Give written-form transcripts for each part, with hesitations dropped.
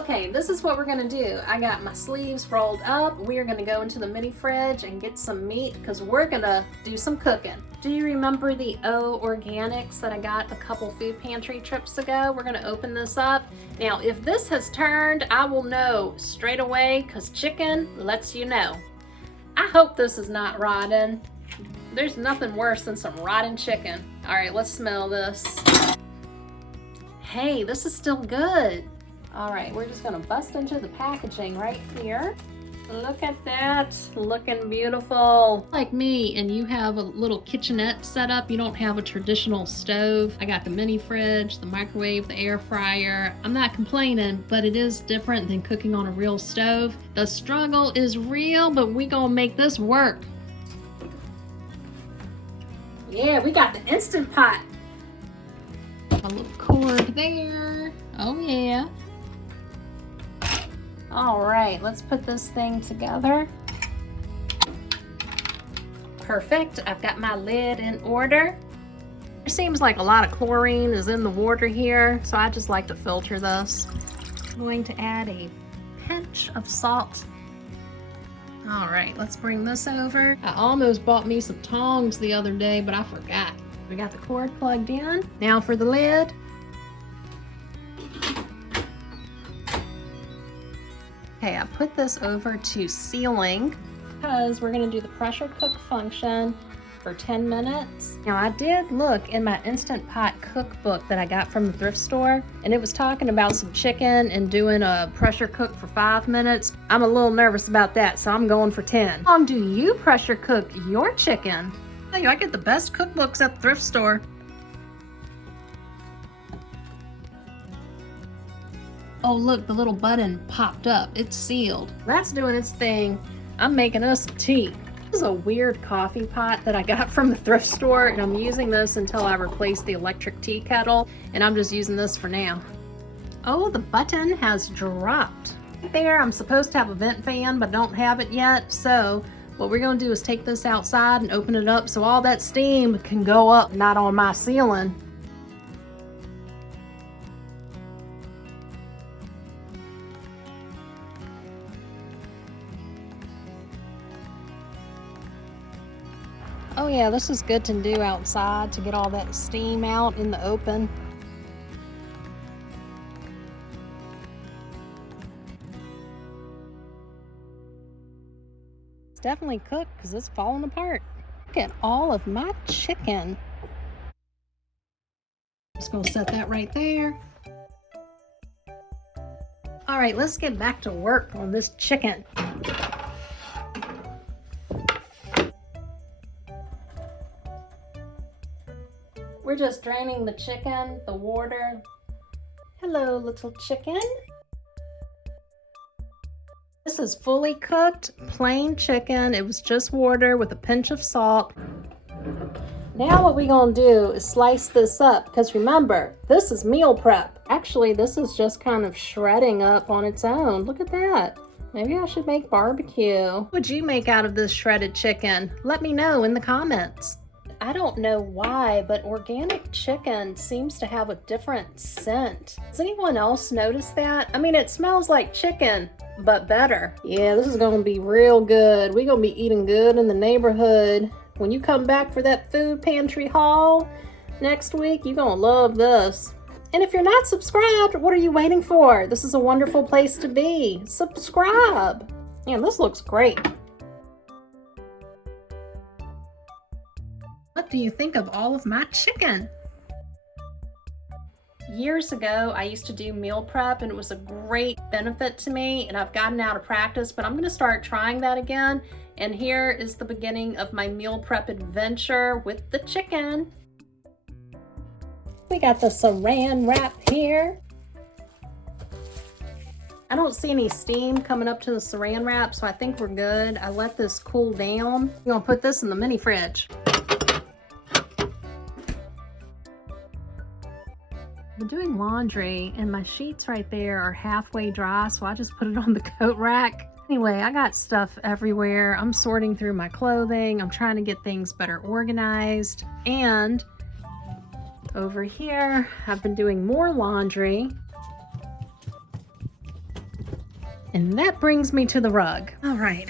Okay, this is what we're gonna do. I got my sleeves rolled up. We are gonna go into the mini fridge and get some meat because we're gonna do some cooking. Do you remember the O Organics that I got a couple food pantry trips ago? We're gonna open this up. Now, if this has turned, I will know straight away because chicken lets you know. I hope this is not rotten. There's nothing worse than some rotten chicken. All right, let's smell this. Hey, this is still good. All right, we're just gonna bust into the packaging right here. Look at that, looking beautiful. Like me and you have a little kitchenette set up, you don't have a traditional stove. I got the mini fridge, the microwave, the air fryer. I'm not complaining, but it is different than cooking on a real stove. The struggle is real, but we gonna make this work. Yeah, we got the Instant Pot. A little cord there. Oh yeah. All right, let's put this thing together. Perfect, I've got my lid in order. It seems like a lot of chlorine is in the water here, so I just like to filter this. I'm going to add a pinch of salt. All right, let's bring this over. I almost bought me some tongs the other day, but I forgot. We got the cord plugged in. Now for the lid. Okay, I put this over to sealing because we're gonna do the pressure cook function for 10 minutes. Now I did look in my Instant Pot cookbook that I got from the thrift store, and it was talking about some chicken and doing a pressure cook for 5 minutes. I'm a little nervous about that, so I'm going for 10. How long do you pressure cook your chicken? I tell you, I get the best cookbooks at the thrift store. Oh look, the little button popped up. It's sealed. That's doing its thing. I'm making us some tea. This is a weird coffee pot that I got from the thrift store, and I'm using this until I replace the electric tea kettle, and I'm just using this for now. Oh, the button has dropped. Right there, I'm supposed to have a vent fan, but don't have it yet, so what we're gonna do is take this outside and open it up so all that steam can go up, not on my ceiling. Oh yeah, this is good to do outside to get all that steam out in the open. It's definitely cooked because it's falling apart. Look at all of my chicken. Just gonna set that right there. All right, let's get back to work on this chicken. We're just draining the chicken, the water. Hello, little chicken. This is fully cooked, plain chicken. It was just water with a pinch of salt. Now what we're gonna do is slice this up, because remember, this is meal prep. Actually, this is just kind of shredding up on its own. Look at that. Maybe I should make barbecue. What would you make out of this shredded chicken? Let me know in the comments. I don't know why, but organic chicken seems to have a different scent. Does anyone else notice that? I mean, it smells like chicken, but better. Yeah, this is gonna be real good. We're gonna be eating good in the neighborhood. When you come back for that food pantry haul next week, you're gonna love this. And if you're not subscribed, what are you waiting for? This is a wonderful place to be. Subscribe. Man, this looks great. What do you think of all of my chicken? Years ago, I used to do meal prep, and it was a great benefit to me, and I've gotten out of practice, but I'm gonna start trying that again. And here is the beginning of my meal prep adventure with the chicken. We got the saran wrap here. I don't see any steam coming up to the saran wrap, so I think we're good. I let this cool down. I'm gonna put this in the mini fridge. I'm doing laundry and my sheets right there are halfway dry, so I just put it on the coat rack. Anyway, I got stuff everywhere. I'm sorting through my clothing. I'm trying to get things better organized. And over here, I've been doing more laundry. And that brings me to the rug. All right,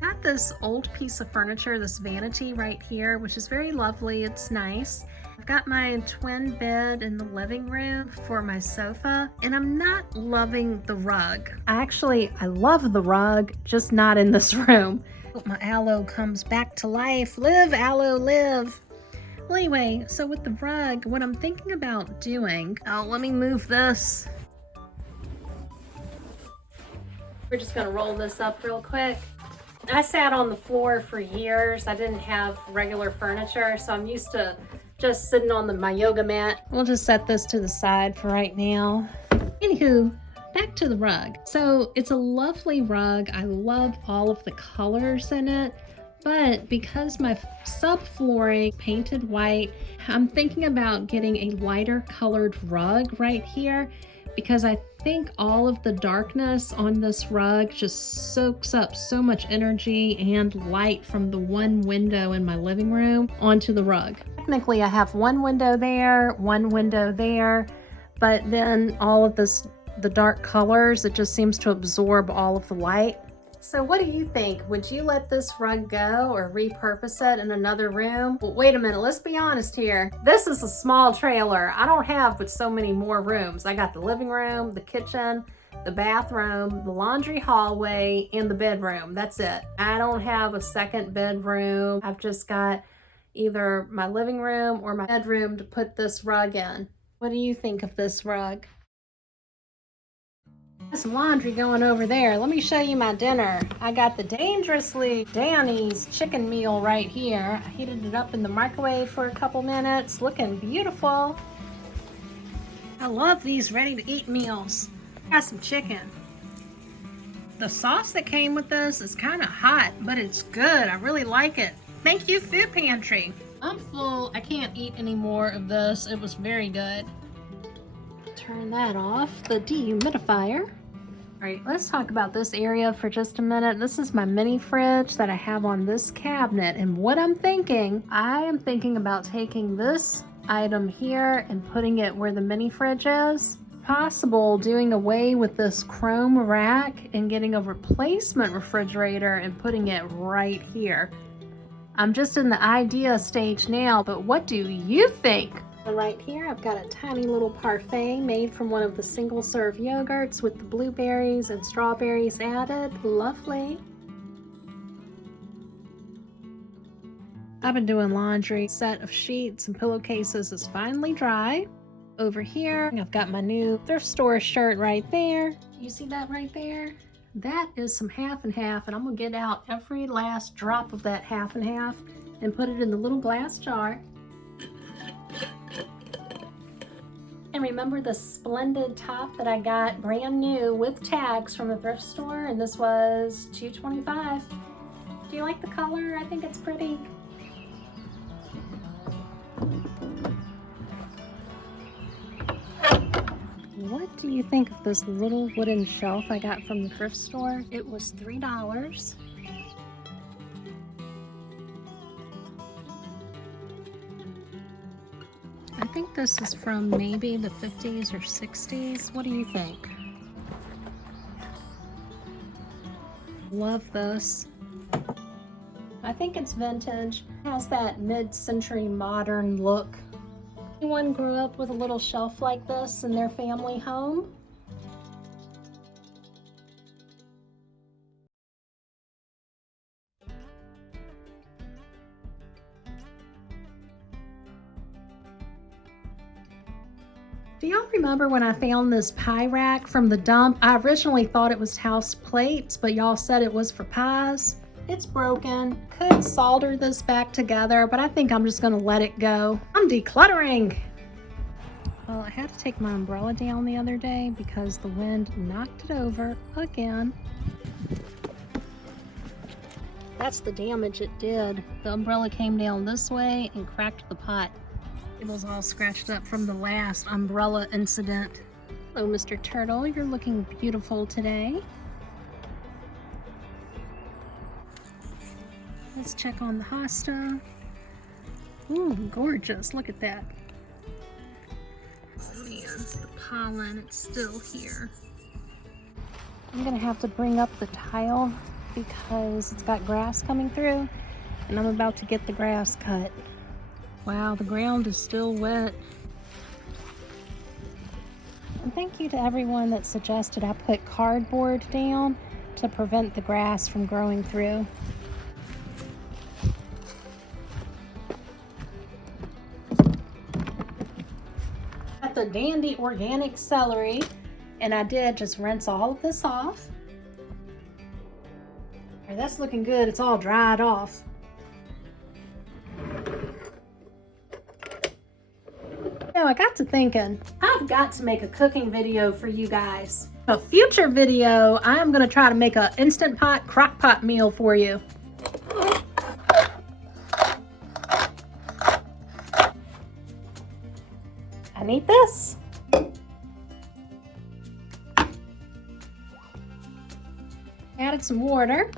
got this old piece of furniture, this vanity right here, which is very lovely. It's nice. I've got my twin bed in the living room for my sofa, and I'm not loving the rug. I love the rug, just not in this room. My aloe comes back to life. Live, aloe, live. Well, anyway, so with the rug, what I'm thinking about doing, let me move this. We're just gonna roll this up real quick. I sat on the floor for years. I didn't have regular furniture, so I'm used to just sitting on my yoga mat. We'll just set this to the side for right now. Anywho, back to the rug. So it's a lovely rug. I love all of the colors in it, but because my subflooring painted white, I'm thinking about getting a lighter colored rug right here, because I think all of the darkness on this rug just soaks up so much energy and light from the one window in my living room onto the rug. Technically, I have one window there, but then all of the dark colors, it just seems to absorb all of the light. So what do you think? Would you let this rug go or repurpose it in another room? Well, wait a minute, let's be honest here. This is a small trailer. I don't have but so many more rooms. I got the living room, the kitchen, the bathroom, the laundry hallway, and the bedroom. That's it. I don't have a second bedroom. I've just got either my living room or my bedroom to put this rug in. What do you think of this rug? Some laundry going over there. Let me show you my dinner. I got the Dangerously Danny's chicken meal right here. I heated it up in the microwave for a couple minutes. Looking beautiful. I love these ready-to-eat meals. Got some chicken. The sauce that came with this is kind of hot, but it's good. I really like it. Thank you, Food Pantry. I'm full. I can't eat any more of this. It was very good. Turn that off, the dehumidifier. All right, let's talk about this area for just a minute. This is my mini fridge that I have on this cabinet, and what I am thinking about taking this item here and putting it where the mini fridge is. Possible doing away with this chrome rack and getting a replacement refrigerator and putting it right here. I'm just in the idea stage now, but what do you think? Right here, I've got a tiny little parfait made from one of the single-serve yogurts with the blueberries and strawberries added. Lovely. I've been doing laundry. Set of sheets and pillowcases is finally dry. Over here, I've got my new thrift store shirt right there. You see that right there? That is some half and half, and I'm gonna get out every last drop of that half and half and put it in the little glass jar. And remember the splendid top that I got brand new with tags from the thrift store, and this was $2.25. Do you like the color? I think it's pretty. What do you think of this little wooden shelf I got from the thrift store? It was $3. I think this is from maybe the 50s or 60s. What do you think? Love this. I think it's vintage. It has that mid-century modern look. Anyone grew up with a little shelf like this in their family home? Do y'all remember when I found this pie rack from the dump? I originally thought it was house plates, but y'all said it was for pies. It's broken. Could solder this back together, but I think I'm just gonna let it go. I'm decluttering. Well, I had to take my umbrella down the other day because the wind knocked it over again. That's the damage it did. The umbrella came down this way and cracked the pot. It was all scratched up from the last umbrella incident. Hello, Mr. Turtle. You're looking beautiful today. Let's check on the hosta. Ooh, gorgeous. Look at that. Oh man, the pollen, it's still here. I'm gonna have to bring up the tile because it's got grass coming through and I'm about to get the grass cut. Wow, the ground is still wet. And thank you to everyone that suggested I put cardboard down to prevent the grass from growing through. Got the dandy organic celery, and I did just rinse all of this off. All right, that's looking good. It's all dried off. Now I got to thinking, I've got to make a cooking video for you guys. A future video, I'm gonna try to make an Instant Pot crock pot meal for you. I need this. Added some water.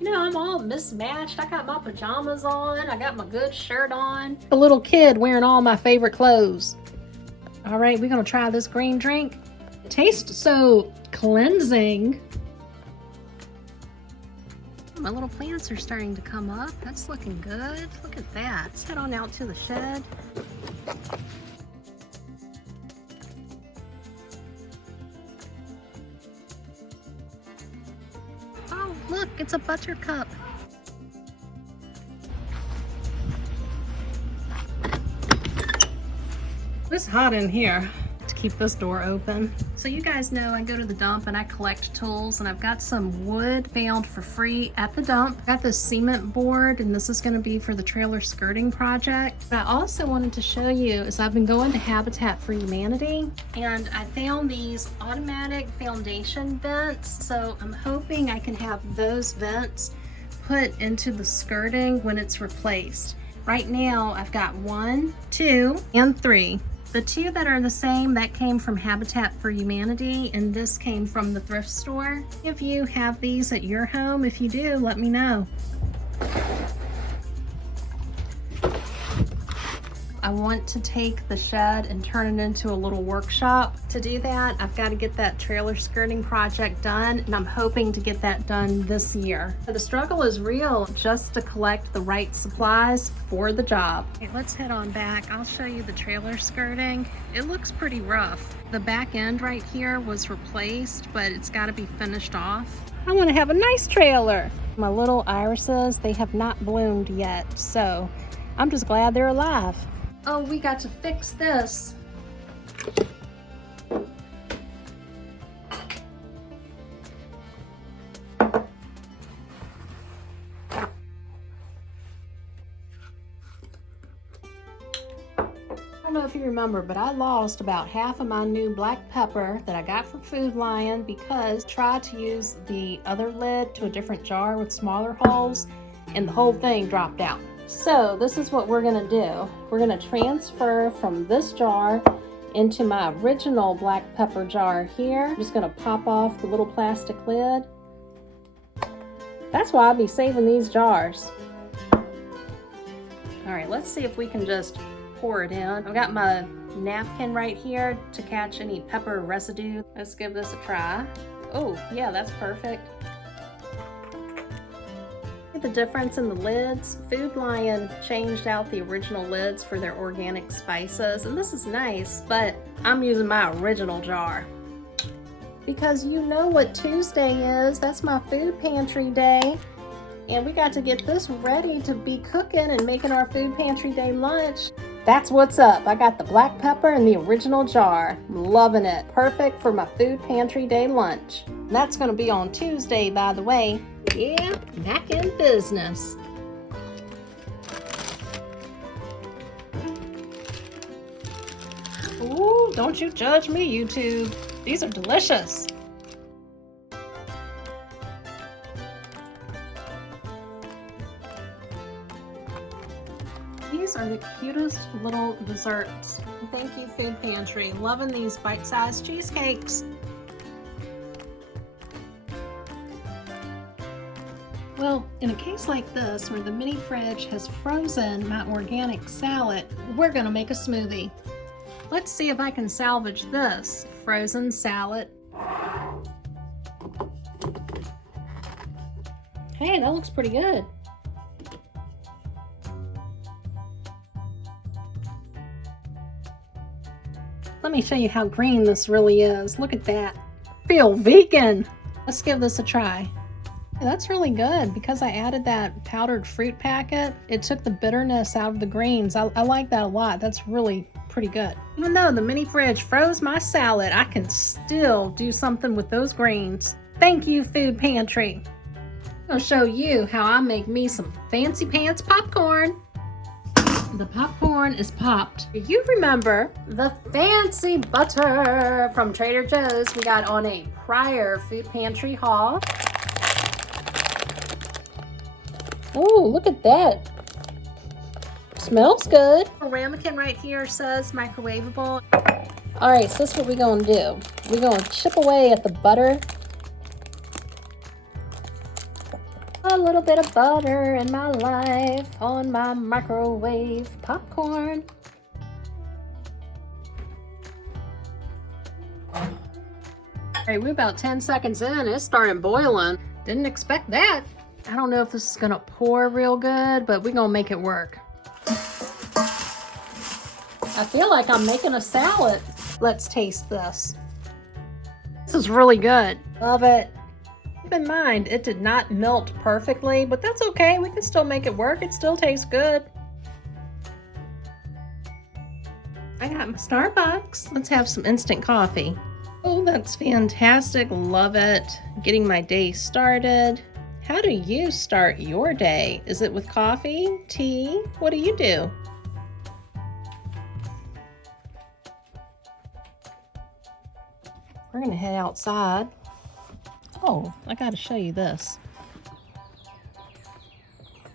You know, I'm all mismatched. I got my pajamas on. I got my good shirt on. A little kid wearing all my favorite clothes. All right, we're gonna try this green drink. It tastes so cleansing. My little plants are starting to come up. That's looking good. Look at that. Let's head on out to the shed. Oh, look, it's a buttercup. It's hot in here to keep this door open. So you guys know I go to the dump and I collect tools, and I've got some wood found for free at the dump. I got this cement board, and this is going to be for the trailer skirting project. But I also wanted to show you is I've been going to Habitat for Humanity, and I found these automatic foundation vents. So I'm hoping I can have those vents put into the skirting when it's replaced. Right now I've got 1, 2, and 3. The 2 that are the same, that came from Habitat for Humanity, and this came from the thrift store. If you have these at your home, if you do, let me know. I want to take the shed and turn it into a little workshop. To do that, I've got to get that trailer skirting project done, and I'm hoping to get that done this year. The struggle is real just to collect the right supplies for the job. Okay, let's head on back. I'll show you the trailer skirting. It looks pretty rough. The back end right here was replaced, but it's got to be finished off. I want to have a nice trailer. My little irises, they have not bloomed yet, so I'm just glad they're alive. Oh, we got to fix this. I don't know if you remember, but I lost about half of my new black pepper that I got from Food Lion because I tried to use the other lid to a different jar with smaller holes, and the whole thing dropped out. So this is what we're gonna do. We're gonna transfer from this jar into my original black pepper jar here. I'm just gonna pop off the little plastic lid. That's why I'll be saving these jars. All right, let's see if we can just pour it in. I've got my napkin right here to catch any pepper residue. Let's give this a try. Oh, yeah, that's perfect. The difference in the lids. Food Lion changed out the original lids for their organic spices, and this is nice, but I'm using my original jar because you know what Tuesday is. That's my food pantry day, and we got to get this ready to be cooking and making our food pantry day lunch. That's what's up. I got the black pepper in the original jar. I'm loving it. Perfect for my food pantry day lunch. And that's going to be on Tuesday, by the way. Yeah, back in business. Ooh, don't you judge me, YouTube. These are delicious. These are the cutest little desserts. Thank you, Food Pantry. Loving these bite-sized cheesecakes. Well, in a case like this, where the mini fridge has frozen my organic salad, we're gonna make a smoothie. Let's see if I can salvage this frozen salad. Hey, that looks pretty good. Let me show you how green this really is. Look at that. Feel vegan. Let's give this a try. That's really good. Because I added that powdered fruit packet, it took the bitterness out of the greens. I like that a lot. That's really pretty good. Even though the mini fridge froze my salad, I can still do something with those greens. Thank you, Food Pantry. I'm gonna show you how I make me some fancy pants popcorn. The popcorn is popped. Do you remember the fancy butter from Trader Joe's we got on a prior Food Pantry haul? Oh, look at that. Smells good. A ramekin right here says microwavable. All right, so this is what we're gonna do. We're gonna chip away at the butter. A little bit of butter in my life on my microwave popcorn. All right, we're about 10 seconds in. It started boiling. Didn't expect that. I don't know if this is gonna pour real good, but we're gonna make it work. I feel like I'm making a salad. Let's taste this. This is really good. Love it. Keep in mind, it did not melt perfectly, but that's okay. We can still make it work. It still tastes good. I got my Starbucks. Let's have some instant coffee. Oh, that's fantastic. Love it. Getting my day started. How do you start your day? Is it with coffee, tea? What do you do? We're gonna head outside. Oh, I gotta show you this.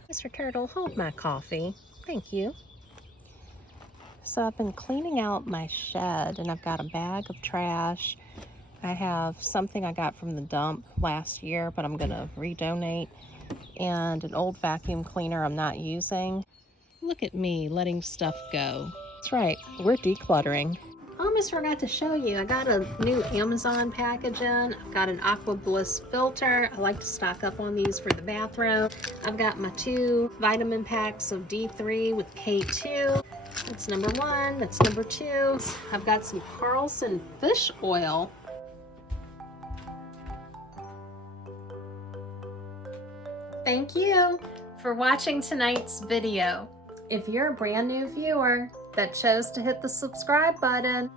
Mr. Turtle, hold my coffee. Thank you. So I've been cleaning out my shed and I've got a bag of trash. I have something I got from the dump last year, but I'm gonna redonate, and an old vacuum cleaner I'm not using. Look at me letting stuff go. That's right, we're decluttering. I almost forgot to show you. I got a new Amazon package in. I've got an Aqua Bliss filter. I like to stock up on these for the bathroom. I've got my 2 vitamin packs of D3 with K2. That's number 1. That's number 2. I've got some Carlson fish oil. Thank you for watching tonight's video. If you're a brand new viewer that chose to hit the subscribe button,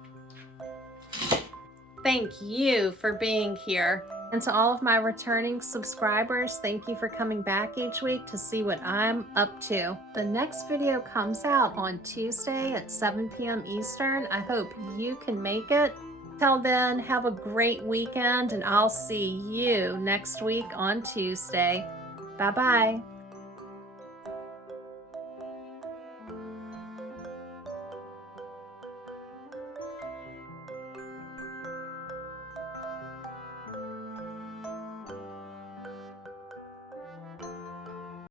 thank you for being here. And to all of my returning subscribers, thank you for coming back each week to see what I'm up to. The next video comes out on Tuesday at 7 p.m. Eastern. I hope you can make it. Till then, have a great weekend, and I'll see you next week on Tuesday. Bye-bye.